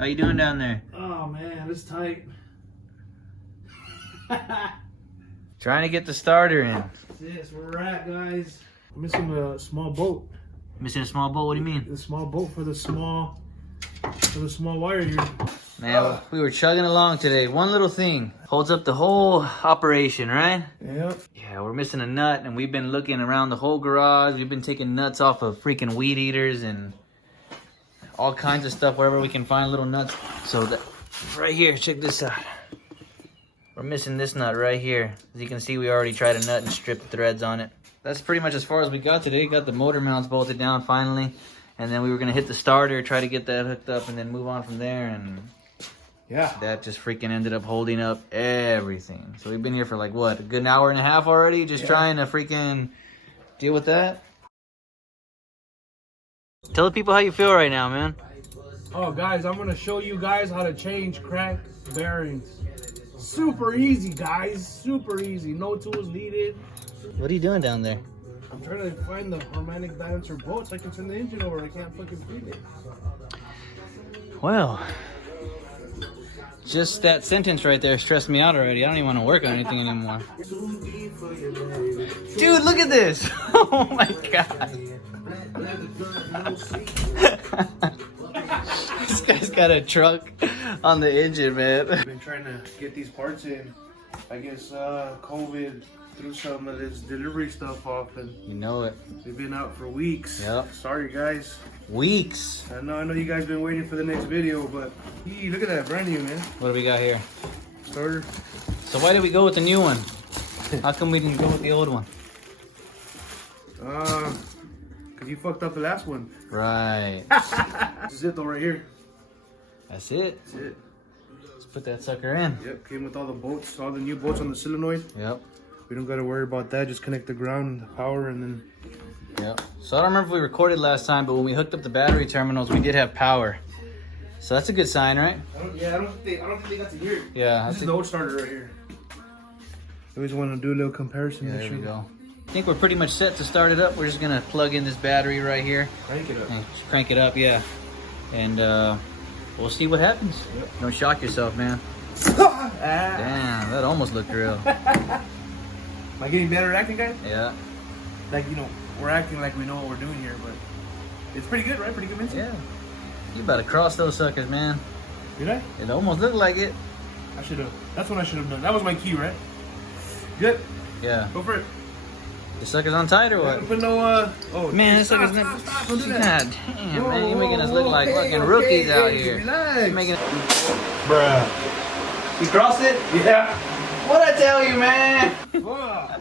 How you doing down there? Oh man, it's tight. Trying to get the starter in. That's where we're at, guys. I'm missing a small boat. Missing a small bolt? What do you mean? The small boat for the small wire here. Man, we were chugging along today. One little thing holds up the whole operation, right? Yep. Yeah, we're missing a nut, and we've been looking around the whole garage. We've been taking nuts off of freaking weed eaters and all kinds of stuff wherever we can find little nuts. So that right here, check this out. We're missing this nut right here. As you can see, we already tried a nut and stripped threads on it. That's pretty much as far as we got today. Got the motor mounts bolted down finally. And then we were gonna hit the starter, try to get that hooked up, and then move on from there. And Yeah. that just freaking ended up holding up everything. So we've been here for like, what, a good hour and a half already? Just trying to freaking deal with that? Tell the people how you feel right now, man. Oh guys, I'm gonna show you guys how to change crank bearings. Super easy, guys. Super easy. No tools needed. What are you doing down there? I'm trying to find the harmonic balancer bolt so I can send the engine over. I can't fucking feed it. Well, just that sentence right there stressed me out already. I don't even want to work on anything anymore. Dude, look at this. Oh my God. This guy's got a truck on the engine, man. I've been trying to get these parts in. I guess COVID threw some of this delivery stuff off, and You know it. they've been out for weeks. Yep. Sorry, guys. Weeks. I know you guys been waiting for the next video, but look at that, brand new, man. What do we got here? Starter. So why did we go with the new one? How come we didn't go with the old one? Cause you fucked up the last one. Right. This is it though, right here. That's it. That's it. Let's put that sucker in. Yep, came with all the bolts, all the new bolts on the solenoid. Yep. We don't gotta worry about that. Just connect the ground, the power, and then. Yep. So I don't remember if we recorded last time, but when we hooked up the battery terminals, we did have power. So that's a good sign, right? I don't think they got to hear it. Yeah. This is the old starter right here. I always want to do a little comparison. Yeah, there we go. I think we're pretty much set to start it up. We're just gonna plug in this battery right here. Crank it up. And just crank it up, yeah. And we'll see what happens. Yep. Don't shock yourself, man. Damn, that almost looked real. Am I getting better at acting, guys? Yeah. Like, we're acting like we know what we're doing here, but it's pretty good, right? Pretty convincing. Yeah. You about to cross those suckers, man. Did I? It almost looked like it. I should have. That's what I should have done. That was my key, right? Good. Yeah. Go for it. The sucker's on tight or what? But no, oh. Man, this sucker's stop, not. stop, don't do that. God damn, man. You're making us look like fucking rookies out here. Relax. You're making it. Bruh. You crossed it? Yeah. What'd I tell you, man? Fuck.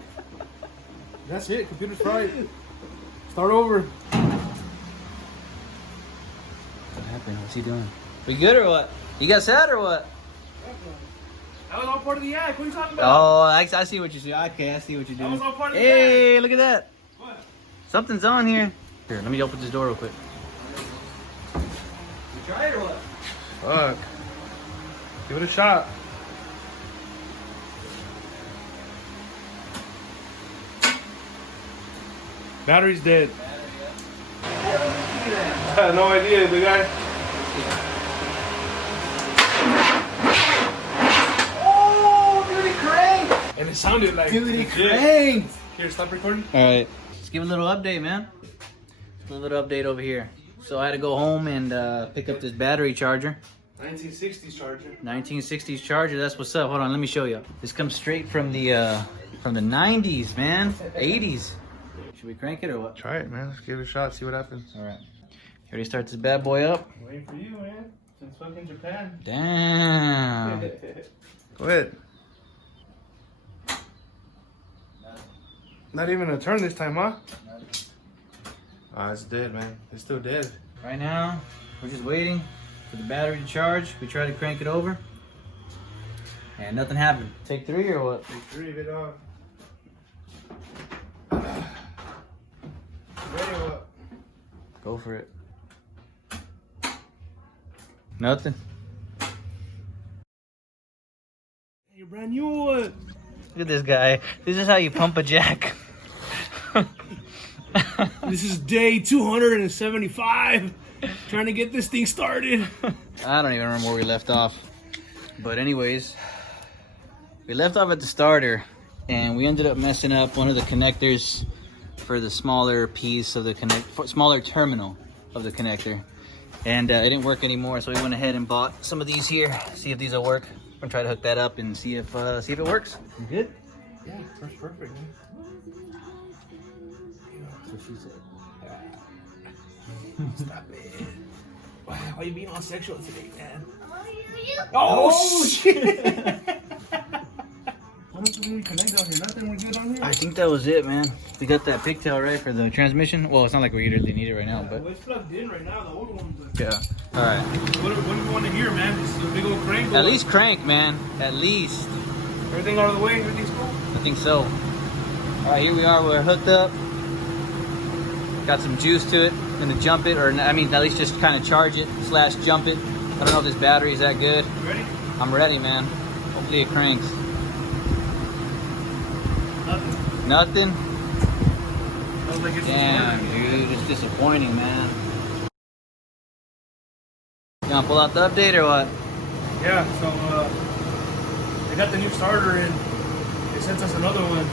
That's it. Computer's fried. Start over. What happened? What's he doing? We good or what? You got sad or what? That was all part of the act. What are you talking about? Oh, I see what you see. Okay, I see what you're doing. That was all part of the Hey, look at that. What? Something's on here. Here, let me open this door real quick. You try it or what? Fuck. Give it a shot. Battery's dead. I had no idea, the guy. Oh, dude, it cranked. And it sounded like. Dude, it legit. cranked. Here, stop recording. All right. Let's give a little update, man. A little update over here. So I had to go home and pick up this battery charger. 1960s charger. 1960s charger. That's what's up. Hold on, let me show you. This comes straight from the 90s, man. 80s. Should we crank it or what? Try it, man. Let's give it a shot. See what happens. All right. Ready to start this bad boy up? Waiting for you, man. Since fucking Japan. Damn. Go ahead. Not even a turn this time, huh? Ah, it's dead, man. It's still dead. Right now, we're just waiting for the battery to charge. We tried to crank it over, and nothing happened. Take 3 or what? Take 3 of it off. Ready or what? Go for it. Nothing. Hey, brand new one. Look at this guy. This is how you pump a jack. This is day 275. Trying to get this thing started. I don't even remember where we left off. But anyways, we left off at the starter and we ended up messing up one of the connectors for the smaller piece of the smaller terminal of the connector. And it didn't work anymore, so we went ahead and bought some of these here. See if these will work. I'm gonna try to hook that up and see if it works. You good? Yeah, that's perfect, man. That's what she said. Stop it. Wow, why are you being all sexual today, man? Oh, shit! What else did we connect down here? Nothing? We're good on here? I think that was it, man. We got that pigtail right for the transmission. Well, it's not like we really need it right now, but Well, it's plugged in right now, the old one's. yeah. All right. What do you want to hear, man? This is a big old crank. At least crank, man. At least. Everything out of the way? Everything's cool? I think so. All right, here we are. We're hooked up. Got some juice to it. Gonna jump it, or I mean, at least just kind of charge it / jump it. I don't know if this battery is that good. You ready? I'm ready, man. Hopefully it cranks. Nothing. Nothing? Sounds like it's Damn, dude. It's disappointing, man. You wanna pull out the update or what? Yeah, so they got the new starter in. They sent us another one,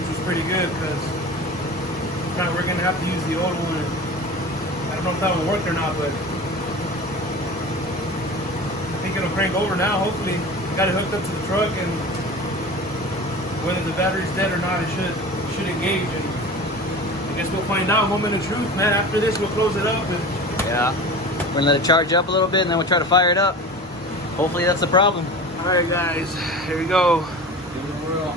which is pretty good because we're gonna have to use the old one. I don't know if that will work or not, but I think it'll crank over now. Hopefully, we got it hooked up to the truck, and whether the battery's dead or not, it should engage. And I guess we'll find out. Moment of truth, man. After this, we'll close it up. And Yeah. We're gonna let it charge up a little bit and then we'll try to fire it up. Hopefully that's the problem. all right, guys, here we go. Give it a whirl.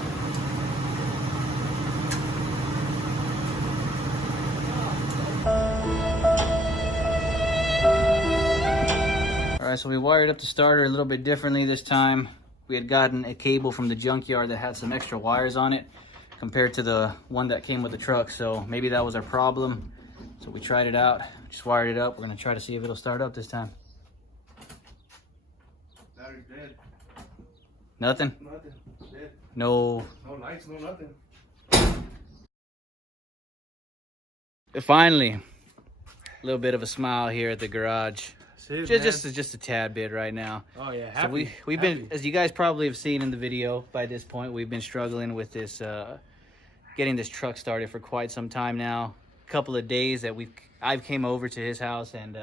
All right, so we wired up the starter a little bit differently this time. We had gotten a cable from the junkyard that had some extra wires on it compared to the one that came with the truck. So maybe that was our problem. So we tried it out, just wired it up. We're gonna try to see if it'll start up this time. Battery's dead. Nothing? Nothing. Dead. No. No lights, no nothing. Finally, a little bit of a smile here at the garage. That's it, Just a tad bit right now. Oh yeah, So we've been, as you guys probably have seen in the video by this point, we've been struggling with this, getting this truck started for quite some time now. A couple of days that I've came over to his house and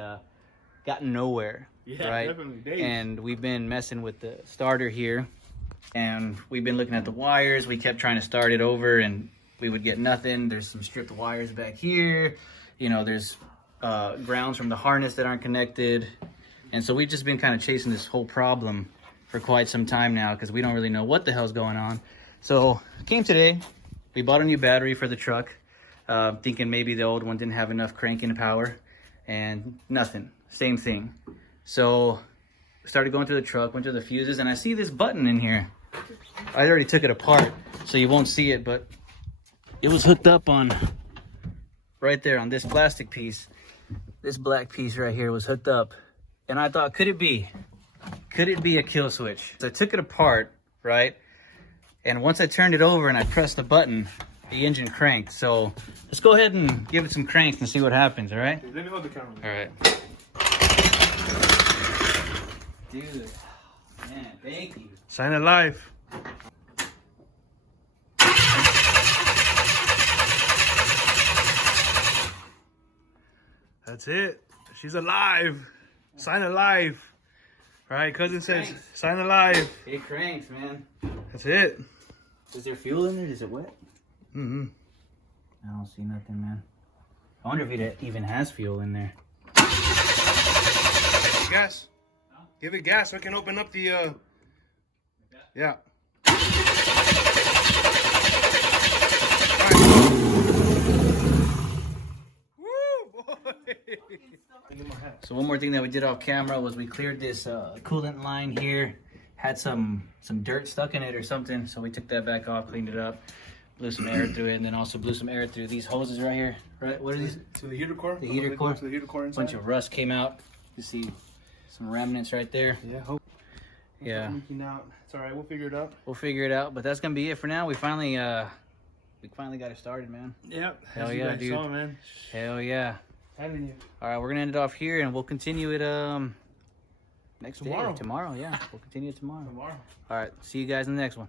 gotten nowhere. Yeah, right? definitely days. And we've been messing with the starter here, and we've been looking at the wires. We kept trying to start it over, and we would get nothing. There's some stripped wires back here. You know, there's grounds from the harness that aren't connected. And so we've just been kind of chasing this whole problem for quite some time now because we don't really know what the hell's going on. So came today, we bought a new battery for the truck, thinking maybe the old one didn't have enough cranking power, and nothing, same thing. So started going through the truck, went to the fuses, and I see this button in here. I already took it apart, so you won't see it, but it was hooked up on right there on this plastic piece. This black piece right here was hooked up, and I thought, could it be a kill switch? So I took it apart, right? And once I turned it over and I pressed the button, the engine cranked. So let's go ahead and give it some cranks and see what happens, all right? Let me hold the camera. All right. Dude, man, thank you. Sign it live. That's it. She's alive. Sign alive. All right, cousin says, Thanks. sign alive. It cranks, man. That's it. Is there fuel in there? Is it wet? Mm-hmm. I don't see nothing, man. I wonder if it even has fuel in there. Gas. Give it gas so I can open up the, yeah. Woo, boy. So one more thing that we did off camera was we cleared this coolant line here. Had some dirt stuck in it or something, so we took that back off, cleaned it up, blew some air through it, and then also blew some air through these hoses right here. Right? What are these? To the heater core. The heater core. To the heater core A inside. bunch of rust came out. You see some remnants right there. Yeah. Hope. Yeah. Leaking out. It's all right. We'll figure it out. We'll figure it out, but that's gonna be it for now. We finally we finally got it started, man. Yep. Hell as you yeah, guys dude. saw, man. Hell yeah. Telling you. All right, we're gonna end it off here, and we'll continue it next Tomorrow. day. Tomorrow, yeah. We'll continue it tomorrow. Tomorrow. All right, see you guys in the next one.